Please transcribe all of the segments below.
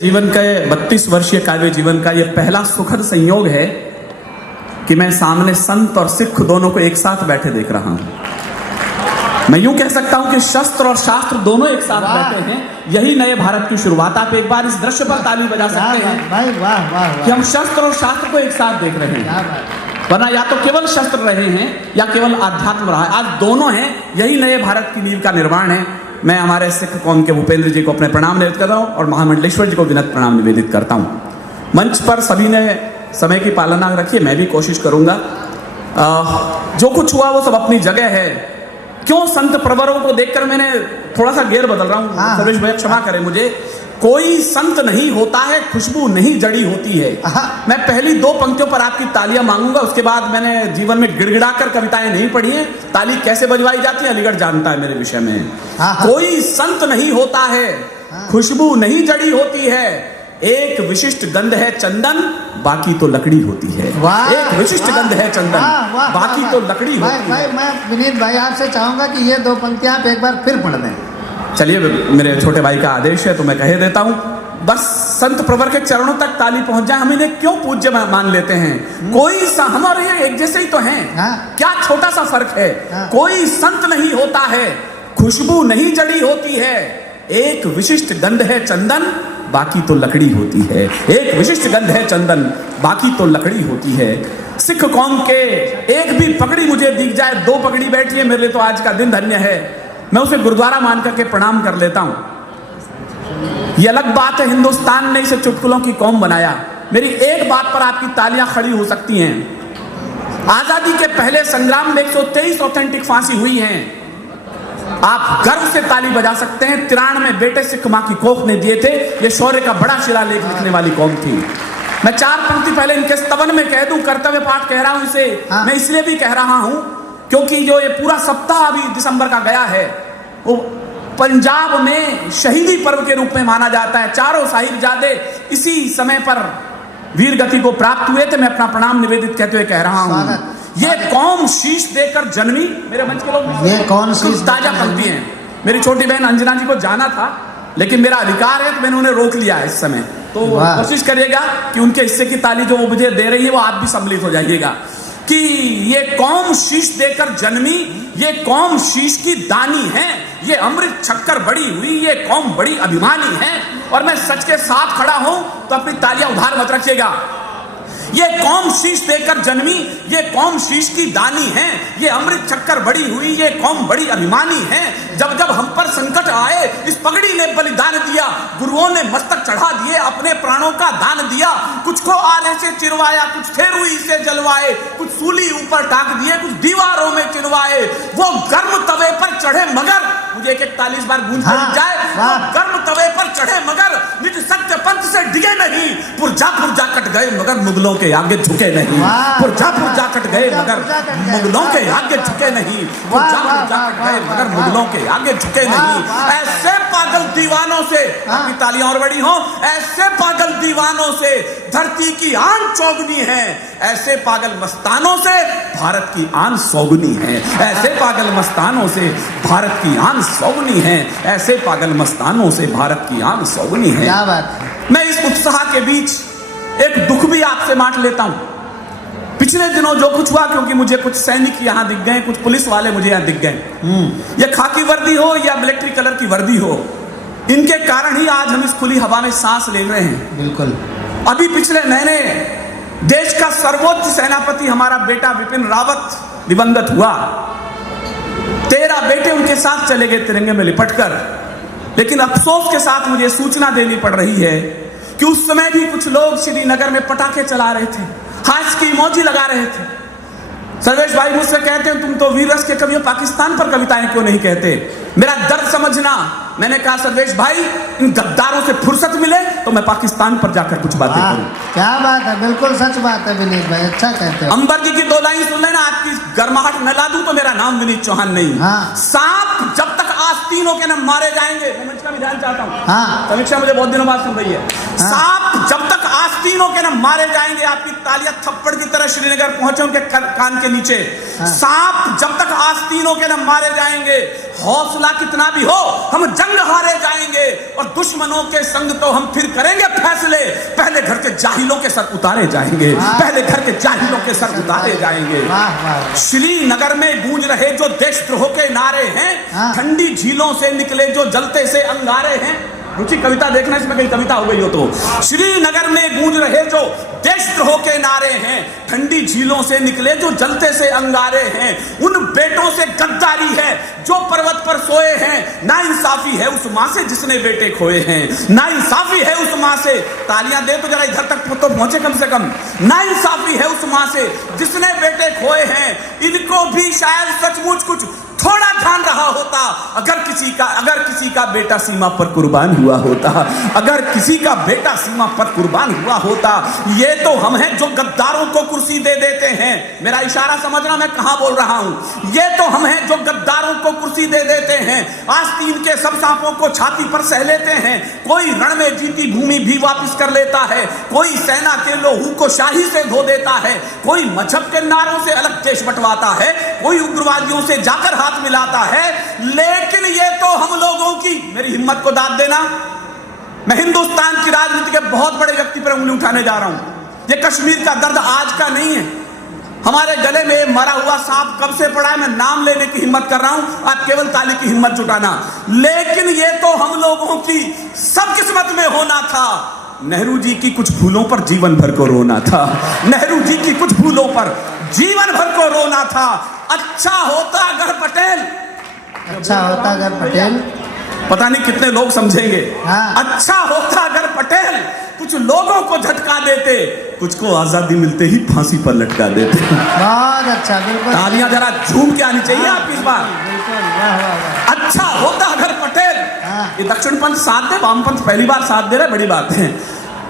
जीवन का 32 वर्षीय काव्य जीवन का यह पहला सुखद संयोग है कि मैं सामने संत और सिख दोनों को एक साथ बैठे देख रहा हूं। मैं यूं कह सकता हूं कि शस्त्र और शास्त्र दोनों एक साथ बैठे हैं। यही नए भारत की शुरुआत। आप एक बार इस दृश्य पर ताली बजा सकते हैं भाई, वाह वाह कि हम शस्त्र और शास्त्र को एक साथ देख रहे हैं। वरना या तो केवल शस्त्र रहे हैं या केवल आध्यात्म रहा है। आज दोनों हैं। यही नए भारत की नींव का निर्माण है। मैं हमारे सिख कौम के भूपेंद्र जी को अपने प्रणाम निवेदित करता हूं और महामंडलेश्वर जी को विनम्र प्रणाम निवेदित करता हूं। मंच पर सभी ने समय की पालना रखी है, मैं भी कोशिश करूंगा। जो कुछ हुआ वो सब अपनी जगह है। क्यों संत प्रवरों को देखकर मैंने थोड़ा सा गेर बदल रहा हूं, सर्वेश भैया क्षमा करें मुझे। कोई संत नहीं होता है, खुशबू नहीं जड़ी होती है। मैं पहली दो पंक्तियों पर आपकी तालियां मांगूंगा। उसके बाद मैंने जीवन में गिड़गिड़ाकर कविताएं नहीं पढ़ी हैं। ताली कैसे बजवाई जाती है अलीगढ़ जानता है मेरे विषय में। कोई संत नहीं होता है, खुशबू नहीं जड़ी होती है। एक विशिष्ट गंध है चंदन, बाकी तो लकड़ी होती है। एक विशिष्ट गंध है चंदन, बाकी तो लकड़ी होती है। मैं विनीत भाई आपसे चाहूंगा कि ये दो पंक्तियां आप एक बार फिर पढ़ दें। चलिए, मेरे छोटे भाई का आदेश है तो मैं कह देता हूं। बस संत प्रवर के चरणों तक ताली पहुंच जाए। हम इन्हें क्यों पूज्य मान लेते हैं? कोई हम और ये एक जैसे ही तो हैं। क्या छोटा सा फर्क है। कोई संत नहीं होता है, खुशबू नहीं जड़ी होती है। एक विशिष्ट गंध है चंदन, बाकी तो लकड़ी होती है। एक विशिष्ट गंध है चंदन, बाकी तो लकड़ी होती है। सिख कौम के एक भी पगड़ी मुझे दिख जाए, दो पगड़ी बैठी है, मेरे लिए तो आज का दिन धन्य है। मैं उसे गुरुद्वारा मान करके प्रणाम कर लेता हूं। यह अलग बात है हिंदुस्तान ने इसे चुटकुलों की कौम बनाया। मेरी एक बात पर आपकी तालियां खड़ी हो सकती हैं। आजादी के पहले संग्राम में 123 ऑथेंटिक फांसी हुई हैं। आप गर्व से ताली बजा सकते हैं। 93 बेटे सिख मां की कोख ने दिए थे। यह शौर्य का बड़ा शिलालेख लिखने वाली कौम थी। मैं चार पंक्ति पहले इनके स्तवन में कह दूं, कर्तव्य पाठ कह रहा हूं इसे। मैं इसलिए भी कह रहा हूं क्योंकि जो ये पूरा सप्ताह अभी दिसंबर का गया है वो पंजाब में शहीदी पर्व के रूप में माना जाता है। चारों साहिबजादे इसी समय पर वीर गति को प्राप्त हुए थे। मैं अपना प्रणाम निवेदित कहते हुए कह रहा हूं, ये कौम शीश देकर जन्मी। मेरे मंच के लोग, ये कौन सी ताजा पंक्ति है। मेरी छोटी बहन अंजना जी को जाना था, लेकिन मेरा अधिकार है कि मैंने उन्हें रोक लिया है इस समय। तो कोशिश करिएगा कि उनके हिस्से की ताली जो वो मुझे दे रही है वो आप भी सम्मिलित हो जाइएगा। कि ये कौम शीश देकर जन्मी, ये कौम शीश की दानी है, ये अमृत छक्कर बड़ी हुई, ये कौम बड़ी अभिमानी है। और मैं सच के साथ खड़ा हूं तो अपनी तालियां उधार मत रखिएगा। ये कौम शीश देकर जन्मी, ये कौम शीश की दानी है, ये अमृत छक्कर बड़ी हुई, ये कौम बड़ी अभिमानी है। जब जब हम पर संकट आए इस पगड़ी ने बलिदान दिया। गुरुओं ने मस्तक चढ़ा दिए, अपने प्राणों का दान दिया। कुछ को आने से चिरवाया, कुछ थे रुई से जलवाए, कुछ सूली ऊपर टांग दिए, कुछ दीवारों में चिरवाए। वो गर्म तवे पर चढ़े मगर, मुझे एक 41 बार गूंज जाए, वो गर्म तवे पर चढ़े मगर निज सत्य पंथ से डिगे नहीं। पुरजा पुरजा कट गए मगर मुगलों के आगे झुके नहीं। पुरजा पुरजा कट गए मगर मुगलों के आगे झुके नहीं। पुरजा पुरजा कट गए मगर मुगलों के आगे झुके नहीं। ऐसे पागल दीवानों से, आपकी तालियां और बड़ी हो, ऐसे पागल दीवानों से धरती की आन चौगनी है। ऐसे पागल मस्तानों से भारत की आन सौगनी है। ऐसे पागल मस्तानों से भारत की आन सौगनी है। ऐसे पागल मस्तानों से भारत की आन सौगनी है। क्या बात है। मैं इस उत्साह के बीच एक दुख भी आपसे बांट लेता हूं। पिछले दिनों जो कुछ हुआ, क्योंकि मुझे कुछ सैनिक यहां दिख गए, कुछ पुलिस वाले मुझे यहां दिख गए। ये खाकी वर्दी हो या मिलिट्री कलर की वर्दी हो, इनके कारण ही आज हम इस खुली हवा में सांस ले रहे हैं। बिल्कुल। अभी पिछले महीने देश का सर्वोच्च सेनापति हमारा बेटा विपिन रावत दिवंगत हुआ। 13 बेटे उनके साथ चले गए तिरंगे में लिपटकर। लेकिन अफसोस के साथ मुझे सूचना देनी पड़ रही है कि उस समय भी कुछ लोग श्रीनगर में पटाखे चला रहे थे, हाथ की इमोजी लगा रहे थे। सर्वेश भाई मुझसे कहते हैं तुम तो वीर रस के कवि हो, पाकिस्तान पर कविताएं क्यों नहीं कहते? मेरा दर्द समझना। मैंने कहा सर्वेश भाई, इन गद्दारों से फुर्सत मिले तो मैं पाकिस्तान पर जाकर कुछ बातें करूं। क्या बात है, बिल्कुल सच बात है विनीत भाई, अच्छा कहते हैं। अंबर जी की 2 लाइन सुन लेना। आपकी गर्माहट न ला दूं तो मेरा नाम विनीत चौहान नहीं। सांप जब तक आस्तीनों के न मारे जाएंगे, मैं मंच का भी ध्यान चाहता हूं। समीक्षा मुझे बहुत दिनों बाद सुन रही है। सांप जब तक आस्तीनों के न मारे जाएंगे, आपकी तालियां थप्पड़ की तरह श्रीनगर पहुंचे उनके कान के नीचे। सांप जब तक आस्तीनों के न मारे जाएंगे, हौसला कितना भी हो, हम जंग हारे जाएंगे और दुश्मनों के संग तो हम फिर करेंगे फैसले। पहले घर के जाहिलों के सर उतारे जाएंगे, पहले घर के जाहिलों के सर उतारे जाएंगे। श्रीनगर में गूंज रहे जो देशद्रोह के नारे हैं, ठंडी झीलों से निकले जो जलते से अंगारे हैं। रुचि कविता देखना, इसमें कहीं कविता हो गई हो तो। श्रीनगर में गूंज रहे जो देशद्रोह के नारे हैं, ठंडी झीलों से निकले जो जलते से अंगारे हैं। उन बेटों से गद्दारी है जो पर्वत पर सोए हैं, नाइंसाफी है उस मां से जिसने बेटे खोए हैं। नाइंसाफी है उस मां से, तालियां दे तो जरा इधर तक तो पहुंचे कम से कम। नाइंसाफी है उस मां से जिसने बेटे खोए हैं। इनको भी शायद सचमुच कुछ थोड़ा ध्यान रहा होता अगर किसी का बेटा सीमा पर कुर्बान हुआ होता, अगर किसी का बेटा सीमा पर कुर्बान हुआ होता। ये तो हम हैं जो गद्दारों को कुर्सी दे देते हैं। मेरा इशारा समझना, मैं कहां बोल रहा हूं। ये तो हम हैं जो गद्दारों को कुर्सी दे देते हैं, आस्तीन के सब सांपों को छाती पर सह लेते हैं। कोई रण में जीती भूमि भी वापस कर लेता है, कोई सेना के लोहू को शाही से धो देता है, कोई मजहब के नारों से अलग देश बंटवाता है, कोई उग्रवादियों से जाकर हाथ मिलाता है। लेकिन ये तो हम लोगों की, मेरी हिम्मत को दाद देना, मैं हिंदुस्तान की राजनीति के बहुत बड़े व्यक्ति पर उंगली उठाने जा रहा हूं। ये कश्मीर का दर्द आज का नहीं है। हमारे गले में मरा हुआ सांप कब से पड़ा है, मैं नाम लेने की हिम्मत कर रहा हूं, आप केवल ताली की हिम्मत जुटाना। लेकिन ये तो हम लोगों की सब किस्मत में होना था। नेहरू जी की कुछ भूलों पर जीवन भर को रोना था, नेहरू जी की कुछ भूलों पर जीवन भर को रोना था। अच्छा होता अगर पटेल, अच्छा होता अगर पटेल, पता नहीं कितने लोग समझेंगे। हाँ। अच्छा होता अगर पटेल कुछ लोगों को झटका देते, कुछ को आजादी मिलते ही फांसी पर लटका देते। बहुत अच्छा, बिल्कुल। तालियां जरा झूम के आनी चाहिए आप इस बार। बिल्कुल, वाह वाह वाह। अच्छा होता अगर पटेल, ये दक्षिण पंथ साथ दे, वामपंथ पहली बार साथ दे रहे, बड़ी बात है।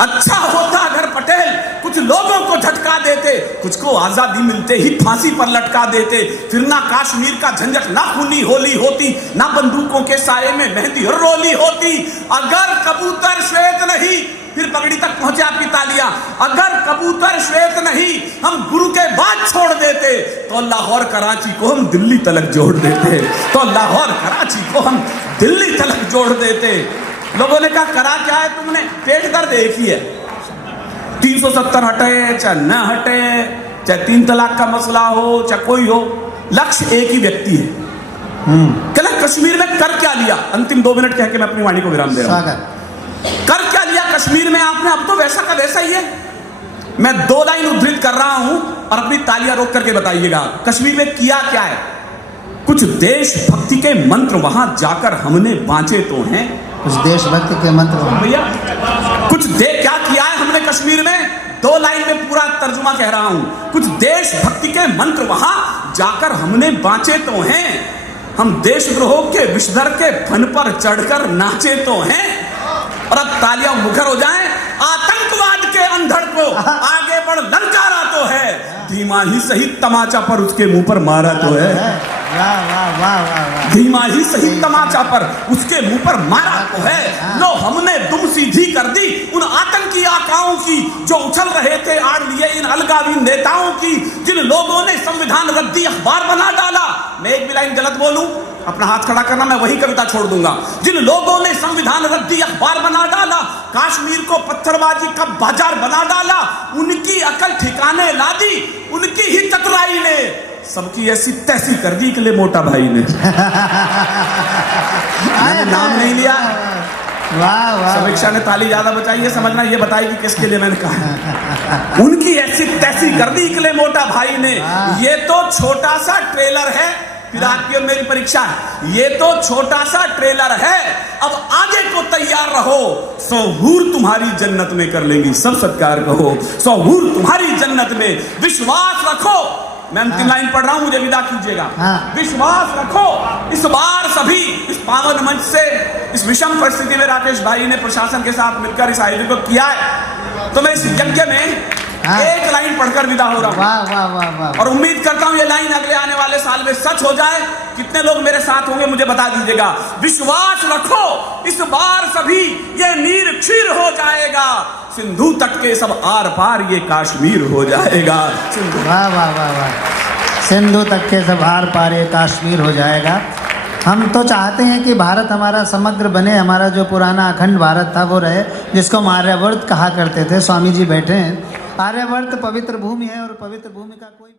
अच्छा होता अगर पटेल कुछ लोगों को झटका देते, कुछ को आजादी मिलते ही फांसी पर लटका देते। फिर ना कश्मीर का झंझट, ना खूनी होली होती, ना बंदूकों के साये में मेहंदी और रोली होती। अगर कबूतर श्वेत नहीं, फिर पगड़ी तक पहुंचे आपकी तालियां, अगर कबूतर श्वेत नहीं हम गुरु के बाद छोड़ देते, तो लाहौर कराची को हम दिल्ली तलक जोड़ देते, तो लाहौर कराची को हम दिल्ली तलक जोड़ देते। लोगों ने कहा करा क्या है तुमने, पेट दर्द एक ही है, 370 हटे चाहे न हटे, चाहे 3 तलाक का मसला हो चाहे कोई हो, लक्ष्य एक ही व्यक्ति है। कहला कश्मीर में कर क्या लिया, अंतिम 2 मिनट कह के मैं अपनी वाणी को विराम दे रहा हूं। कर क्या लिया कश्मीर में आपने, अब तो वैसा का वैसा ही है। मैं 2 लाइन उद्धृत कर रहा हूं और अपनी तालियां रोक करके बताइएगा, कश्मीर में किया क्या है। कुछ देशभक्ति के मंत्र वहां जाकर हमने बांचे तो हैं, कुछ देशभक्ति के मंत्र भैया, कुछ क्या किया है हमने कश्मीर में। 2 लाइन में पूरा तर्जुमा कह रहा हूं, कुछ देशभक्ति के मंत्र वहां जाकर हमने बांचे तो हैं। हम देशद्रोह के विषधर के फन पर चढ़कर नाचे तो हैं। और अब तालियां मुखर हो जाएं, आतंकवाद के अंधड़ को आगे बढ़ ललकारा तो है, धीमा ही सही तमाचा पर उसके मुंह पर मारा तो है। वाह वाह वाह वाह। धीमा ही सही तमाचा पर उसके मुंह पर मारा तो है। लो हमने दुम सीधी कर दी उन आतंकी आकाओं की, जो उछल रहे थे आड़ लिए इन अलगावी नेताओं की, जिन लोगों ने संविधान रद्दी अखबार बना डाला। मैं एक भी लाइन गलत बोलूं, अपना हाथ खड़ा करना, मैं वही कविता छोड़ दूंगा। जिन लोगों ने संविधान रद्दी अखबार बना डाला, कश्मीर को पत्थरबाजी का बाजार बना डाला, उनकी अकल ठिकाने ला दी, उनकी ही चतुराई ने सबकी ऐसी तैसी कर दी के लिए मोटा भाई ने। मैंने नाम नहीं लिया, वाह वाह। समीक्षा ने ताली ज्यादा बचाई है, समझना ये बताएगी किसके लिए मैंने कहा। उनकी ऐसी तैसी कर दी के लिए मोटा भाई ने। ये तो छोटा सा ट्रेलर है, फिर आपकी और मेरी परीक्षा है। ये तो छोटा सा ट्रेलर है, अब आगे को तैयार रहो। सहूर तुम्हारी जन्नत में कर लेंगी सब सत्कार कहो, सहूर तुम्हारी जन्नत में विश्वास रखो। मैं अंतिम लाइन पढ़ रहा हूं, मुझे विदा कीजिएगा। विश्वास रखो इस बार सभी इस पावन मंच से, इस विषम परिस्थिति में राकेश भाई ने प्रशासन के साथ मिलकर इस आयोजन को किया है, तो मैं इस यज्ञ में एक लाइन पढ़कर विदा हो रहा हूं। वाह वाह वाह वाह। और उम्मीद करता हूं ये लाइन अगले आने वाले साल में सच हो जाए। कितने लोग मेरे साथ होंगे मुझे बता दीजिएगा। विश्वास रखो इस बार सभी ये नीर क्षीर हो जाएगा, सिंधु तट के सब आर पार ये कश्मीर हो जाएगा। वाह वाह वाह वाह। सिंधु तक के सब आर पार ये कश्मीर हो जाएगा। हम तो चाहते हैं कि भारत हमारा समग्र बने, हमारा जो पुराना अखंड भारत था वो रहे, जिसको हम आर्यावर्त कहा करते थे। स्वामी जी बैठे हैं। आर्यावर्त पवित्र भूमि है और पवित्र भूमि का कोई